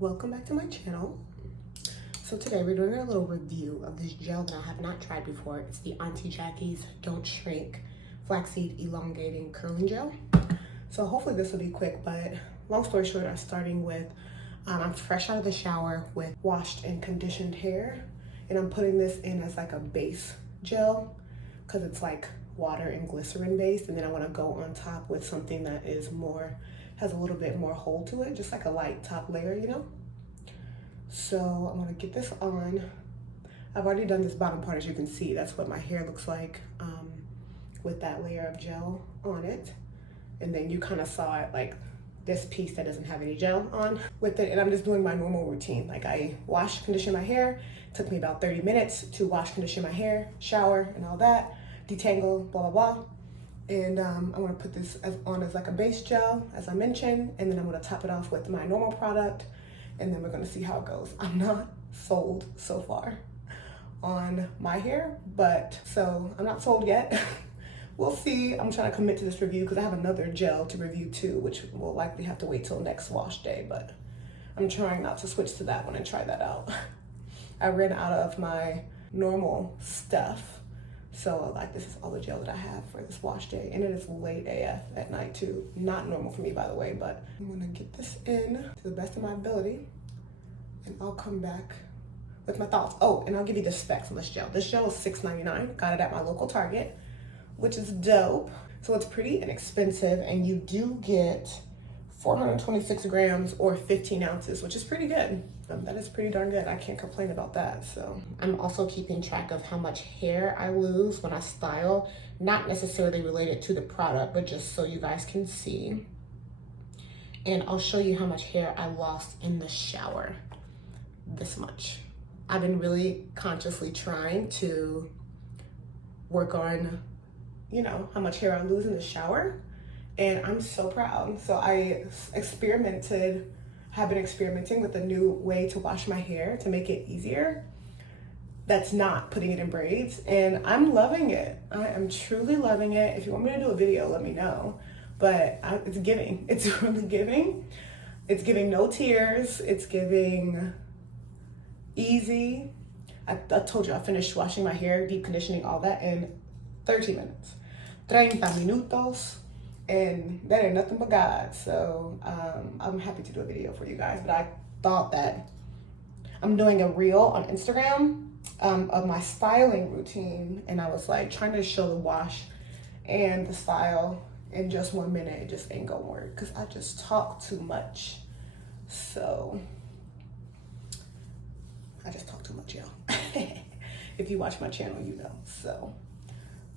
Welcome back to my channel. So today we're doing a little review of this gel that I have not tried before. It's the Auntie Jackie's Don't Shrink Flaxseed Elongating Curling Gel. So hopefully this will be quick, but long story short, I'm starting with, I'm fresh out of the shower with washed and conditioned hair, and I'm putting this in as like a base gel because it's like water and glycerin based, and then I want to go on top with something that is more, has a little bit more hold to it, just like a light top layer, you know? So I'm gonna get this on. I've already done this bottom part, as you can see. That's what my hair looks like with that layer of gel on it. And then you kind of saw it like this piece that doesn't have any gel on with it. And I'm just doing my normal routine. Like I wash, condition my hair. It took me about 30 minutes to wash, condition my hair, shower and all that, detangle, blah, blah, blah. And I'm gonna put this on as like a base gel, as I mentioned, and then I'm gonna top it off with my normal product, and then we're gonna see how it goes. I'm not sold so far on my hair, so I'm not sold yet. We'll see. I'm trying to commit to this review because I have another gel to review too, which will likely have to wait till next wash day, but I'm trying not to switch to that one and try that out. I ran out of my normal stuff. So like this is all the gel that I have for this wash day, and it is late AF at night too. Not normal for me, by the way, but I'm gonna get this in to the best of my ability, and I'll come back with my thoughts. Oh, and I'll give you the specs on this gel. This gel is $6.99. Got it at my local Target, which is dope. So it's pretty inexpensive, and you do get 426 grams or 15 ounces, which is pretty good. That is pretty darn good. I can't complain about that. So I'm also keeping track of how much hair I lose when I style, not necessarily related to the product, but just so you guys can see. And I'll show you how much hair I lost in the shower. This much. I've been really consciously trying to work on, you know, how much hair I lose in the shower. And I'm so proud. So I have been experimenting with a new way to wash my hair to make it easier. That's not putting it in braids, and I'm loving it. I am truly loving it. If you want me to do a video, let me know. But it's giving. It's really giving. It's giving no tears. It's giving easy. I told you I finished washing my hair, deep conditioning, all that in 30 minutes. 30 minutos. And that ain't nothing but God. So I'm happy to do a video for you guys. But I thought that I'm doing a reel on Instagram of my styling routine. And I was like trying to show the wash and the style in just 1 minute. It just ain't gonna work because I just talk too much. So I just talk too much, y'all. If you watch my channel, you know. So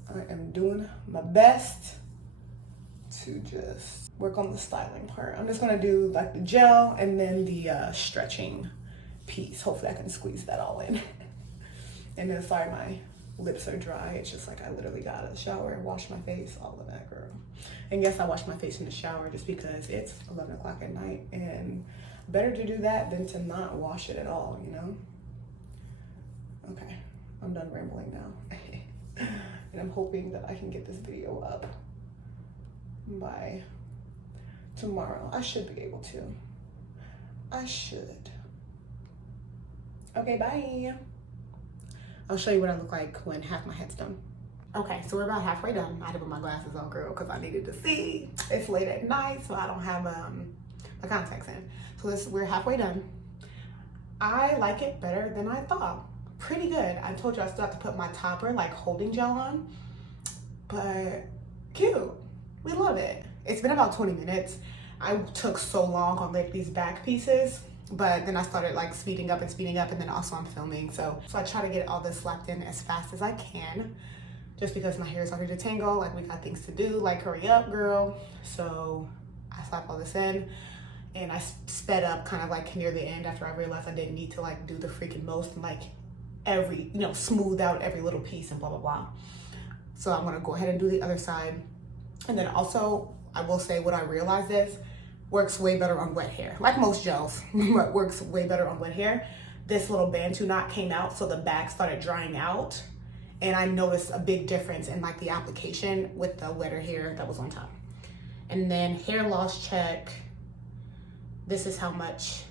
I am doing my best to just work on the styling part. I'm just gonna do like the gel and then the stretching piece. Hopefully I can squeeze that all in. And then sorry, my lips are dry. It's just like I literally got out of the shower and washed my face, all of that, girl. And yes, I washed my face in the shower just because it's 11 o'clock at night, and better to do that than to not wash it at all, you know? Okay, I'm done rambling now. And I'm hoping that I can get this video up by tomorrow. I should be able to. I should. Okay, bye. I'll show you what I look like when half my head's done. Okay, so we're about halfway done. I had to put my glasses on, girl, because I needed to see. It's late at night, so I don't have my contacts in. So we're halfway done. I like it better than I thought. Pretty good. I told you I still have to put my topper, like holding gel on, but cute. We love it. It's been about 20 minutes. I took so long on like these back pieces, but then I started like speeding up, and then also I'm filming. So I try to get all this slapped in as fast as I can, just because my hair is already detangled. Like we got things to do, like hurry up, girl. So I slapped all this in, and I sped up kind of like near the end after I realized I didn't need to like do the freaking most and like every, you know, smooth out every little piece and blah, blah, blah. So I'm gonna go ahead and do the other side. And then also, I will say what I realized is, works way better on wet hair. Like most gels, but works way better on wet hair. This little bantu knot came out, so the back started drying out. And I noticed a big difference in like the application with the wetter hair that was on top. And then hair loss check. This is how much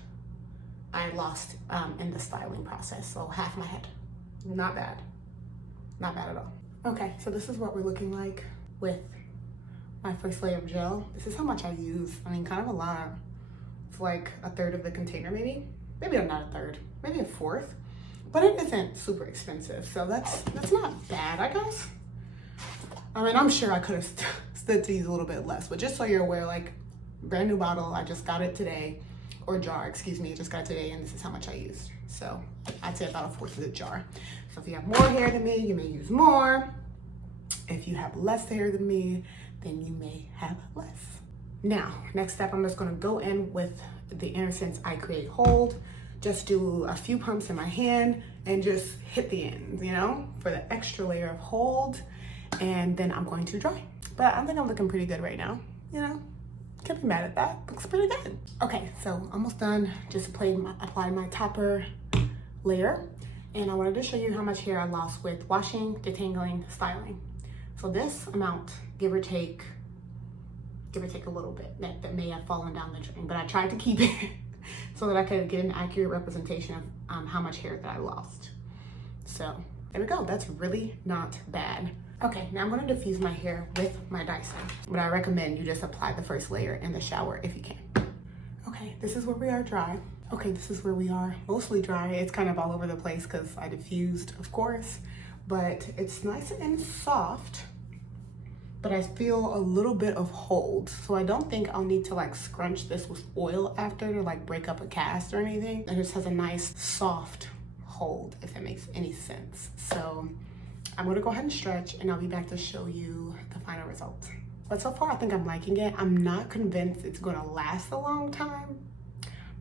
I lost in the styling process. So half my head. Not bad. Not bad at all. Okay, so this is what we're looking like with my first layer of gel. This is how much I use. I mean, kind of a lot. It's like a third of the container maybe. Maybe not a third, maybe a fourth. But it isn't super expensive, so that's not bad, I guess. I mean, I'm sure I could have stood to use a little bit less, but just so you're aware, like, brand new bottle, I just got it today, or jar, excuse me, just got it today, and this is how much I used. So I'd say about a fourth of the jar. So if you have more hair than me, you may use more. If you have less hair than me, then you may have less. Now, next step, I'm just gonna go in with the Innocence I Create Hold. Just do a few pumps in my hand and just hit the ends, you know, for the extra layer of hold. And then I'm going to dry. But I think I'm looking pretty good right now, you know. Can't be mad at that. Looks pretty good. Okay, so almost done. Just applied my topper layer. And I wanted to show you how much hair I lost with washing, detangling, styling. So this amount, give or take a little bit, that may have fallen down the drain, but I tried to keep it so that I could get an accurate representation of how much hair that I lost. So there we go, that's really not bad. Okay, now I'm gonna diffuse my hair with my Dyson, but I recommend you just apply the first layer in the shower if you can. Okay, this is where we are dry. Okay, this is where we are mostly dry. It's kind of all over the place because I diffused, of course, but it's nice and soft, but I feel a little bit of hold. So I don't think I'll need to like scrunch this with oil after to like break up a cast or anything. It just has a nice soft hold, if that makes any sense. So I'm gonna go ahead and stretch and I'll be back to show you the final result. But so far I think I'm liking it. I'm not convinced it's gonna last a long time,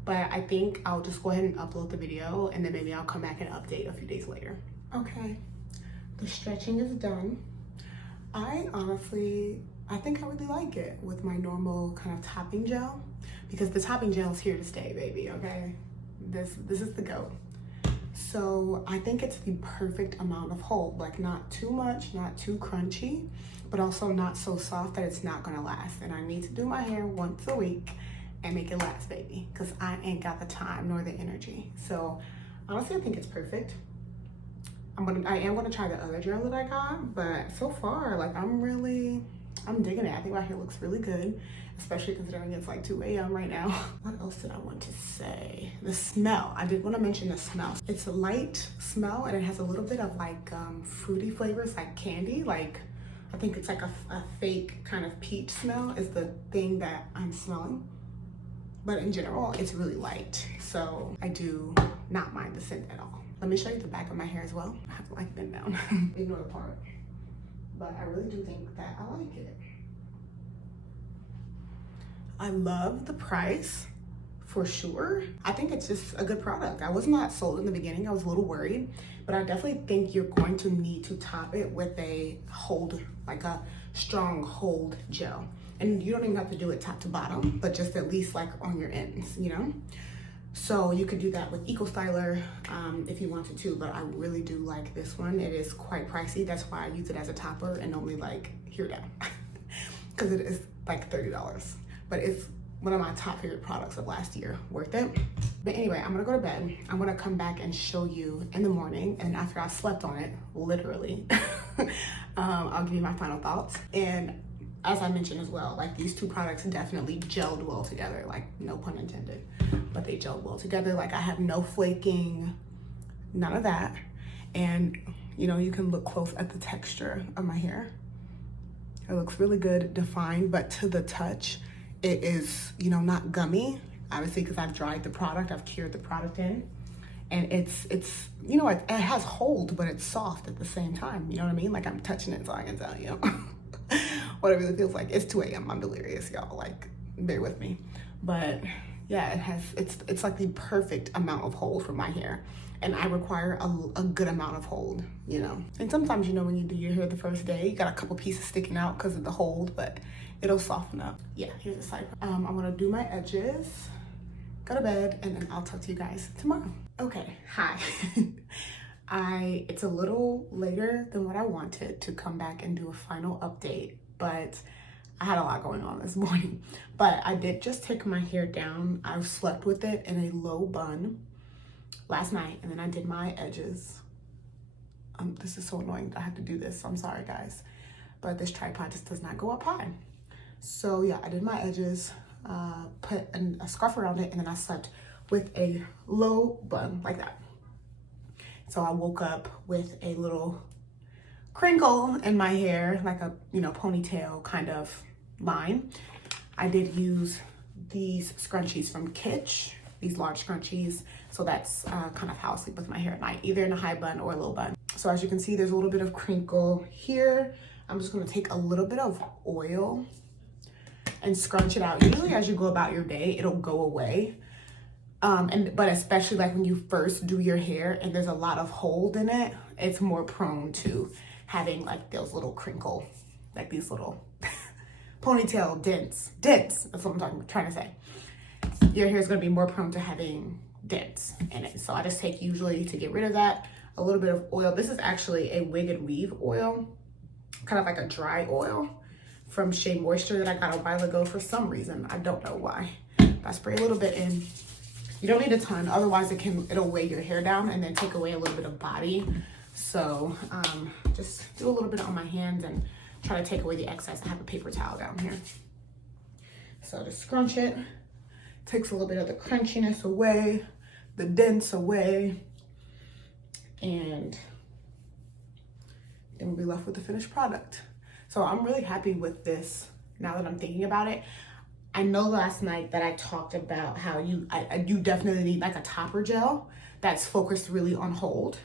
but I think I'll just go ahead and upload the video and then maybe I'll come back and update a few days later. Okay, the stretching is done. I think I really like it with my normal kind of topping gel, because the topping gel is here to stay, baby, okay? This is the GOAT. So I think it's the perfect amount of hold, like not too much, not too crunchy, but also not so soft that it's not gonna last. And I need to do my hair once a week and make it last, baby, because I ain't got the time nor the energy. So honestly, I think it's perfect. I am gonna try the other gel that I got, but so far, like I'm digging it. I think my hair looks really good, especially considering it's like 2 a.m. right now. What else did I want to say? The smell. I did want to mention the smell. It's a light smell and it has a little bit of like fruity flavors, like candy. Like I think it's like a fake kind of peach smell is the thing that I'm smelling. But in general, it's really light. So I do not mind the scent at all. Let me show you the back of my hair as well. I have to like bend down, ignore the part. But I really do think that I like it. I love the price, for sure. I think it's just a good product. I was not sold in the beginning. I was a little worried, but I definitely think you're going to need to top it with a hold, like a strong hold gel. And you don't even have to do it top to bottom, but just at least like on your ends, you know? So you could do that with Eco Styler if you wanted to, but I really do like this one. It is quite pricey. That's why I use it as a topper and only like here down, because it is like $30. But it's one of my top favorite products of last year. Worth it. But anyway, I'm gonna go to bed. I'm gonna come back and show you in the morning, and after I slept on it, literally, I'll give you my final thoughts. And as I mentioned as well, like these two products definitely gelled well together, like no pun intended, but they gelled well together. Like I have no flaking, none of that. And you know, you can look close at the texture of my hair. It looks really good, defined, but to the touch, it is, you know, not gummy, obviously, because I've dried the product, I've cured the product in. And it's you know, it has hold, but it's soft at the same time. You know what I mean? Like I'm touching it so I can tell you. What it really feels like. It's 2 a.m. I'm delirious, y'all. Like, bear with me. But yeah, it's like the perfect amount of hold for my hair. And I require a good amount of hold, you know. And sometimes, you know, when you do your hair the first day, you got a couple pieces sticking out because of the hold, but it'll soften up. Yeah, here's a side. I'm gonna do my edges, go to bed, and then I'll talk to you guys tomorrow. Okay, hi. It's a little later than what I wanted to come back and do a final update, but I had a lot going on this morning, but I did just take my hair down. I slept with it in a low bun last night, and then I did my edges. This is so annoying that I have to do this. I'm sorry, guys, but this tripod just does not go up high. So yeah, I did my edges, put a scarf around it, and then I slept with a low bun like that. So I woke up with a little crinkle in my hair, like a, you know, ponytail kind of line. I did use these scrunchies from Kitsch, these large scrunchies. So that's kind of how I sleep with my hair at night, either in a high bun or a low bun. So as you can see, there's a little bit of crinkle here. I'm just gonna take a little bit of oil and scrunch it out. Usually as you go about your day, it'll go away. But especially like when you first do your hair and there's a lot of hold in it, it's more prone to having like those little crinkle, like these little ponytail dents. That's what I'm trying to say. Your hair is gonna be more prone to having dents in it. So I just take, usually to get rid of that, a little bit of oil. This is actually a wig and weave oil, kind of like a dry oil from Shea Moisture that I got a while ago for some reason. I don't know why. I spray a little bit in. You don't need a ton, otherwise it'll weigh your hair down and then take away a little bit of body. So just do a little bit on my hands and try to take away the excess. I have a paper towel down here. So just scrunch it. Takes a little bit of the crunchiness away, the dents away, and then we'll be left with the finished product. So I'm really happy with this now that I'm thinking about it. I know last night that I talked about how you definitely need like a topper gel that's focused really on hold.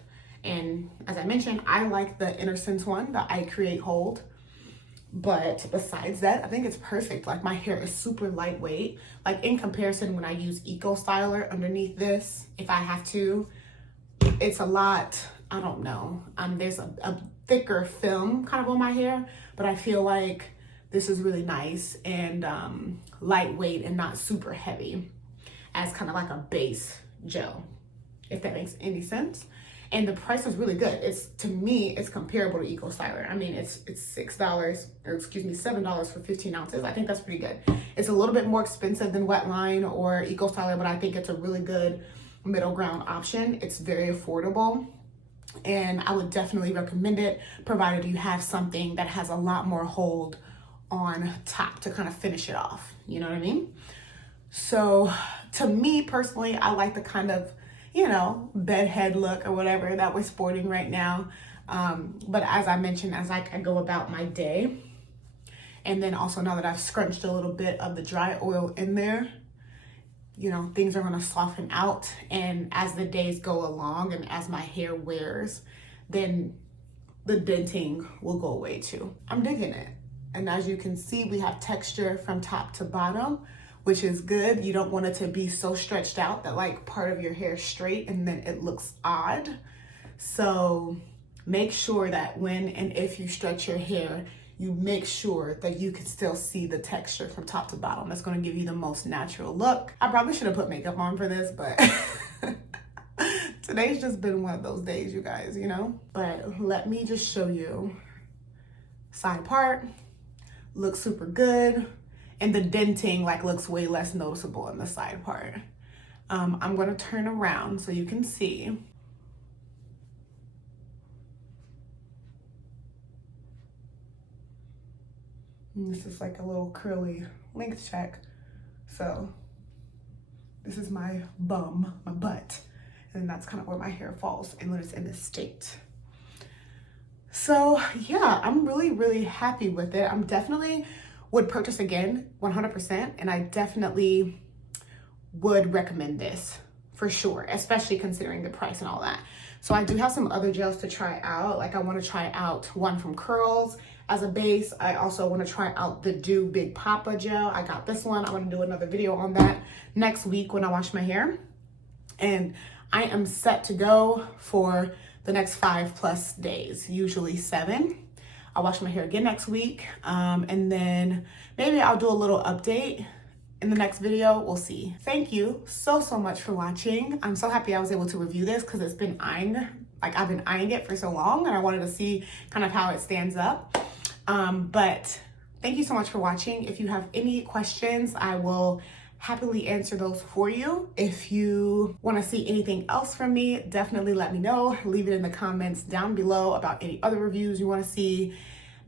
And as I mentioned, I like the Inner Sense one, the I Create Hold. But besides that, I think it's perfect. Like my hair is super lightweight. Like in comparison, when I use Eco Styler underneath this, if I have to, it's a lot, I don't know. There's a thicker film kind of on my hair, but I feel like this is really nice and lightweight and not super heavy as kind of like a base gel, if that makes any sense. And the price is really good. To me, it's comparable to Eco Styler. I mean, it's $7 for 15 ounces. I think that's pretty good. It's a little bit more expensive than Wetline or Eco Styler, but I think it's a really good middle ground option. It's very affordable, and I would definitely recommend it, provided you have something that has a lot more hold on top to kind of finish it off. You know what I mean? So to me personally, I like the kind of, you know, bedhead look or whatever that we're sporting right now. But as I mentioned, as I go about my day, and then also now that I've scrunched a little bit of the dry oil in there, you know, things are gonna soften out. And as the days go along and as my hair wears, then the denting will go away too. I'm digging it. And as you can see, we have texture from top to bottom, which is good. You don't want it to be so stretched out that like part of your hair is straight and then it looks odd. So make sure that when and if you stretch your hair, you make sure that you can still see the texture from top to bottom. That's gonna give you the most natural look. I probably should have put makeup on for this, but today's just been one of those days, you guys, you know? But let me just show you side part. Looks super good. And the denting like looks way less noticeable in the side part. I'm gonna turn around so you can see. And this is like a little curly length check. So this is my bum, my butt. And that's kind of where my hair falls and when it's in this state. So yeah, I'm really, really happy with it. I'm definitely would purchase again 100%, and I definitely would recommend this for sure, especially considering the price and all that. So I do have some other gels to try out. Like I want to try out one from Curls as a base. I also want to try out the Do Big Papa gel. I got this one. I want to do another video on that next week when I wash my hair. And I am set to go for the next 5+ days, usually 7. I'll wash my hair again next week. And then maybe I'll do a little update in the next video. We'll see. Thank you so much for watching. I'm so happy I was able to review this because I've been eyeing it for so long and I wanted to see kind of how it stands up. But Thank you so much for watching. If you have any questions, I will happily answer those for you. If you want to see anything else from me, definitely let me know. Leave it in the comments down below about any other reviews you want to see,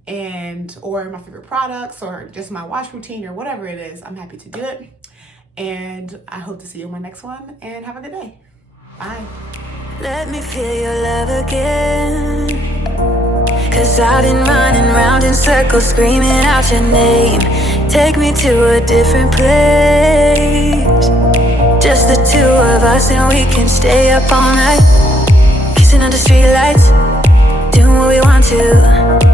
and or my favorite products, or just my wash routine, or whatever it is. I'm happy to do it. And I hope to see you in my next one, and have a good day. Bye. Let me feel your love again, 'cause I've been running round in circles screaming out your name. Take me to a different place, just the two of us, and we can stay up all night, kissing under streetlights, doing what we want to.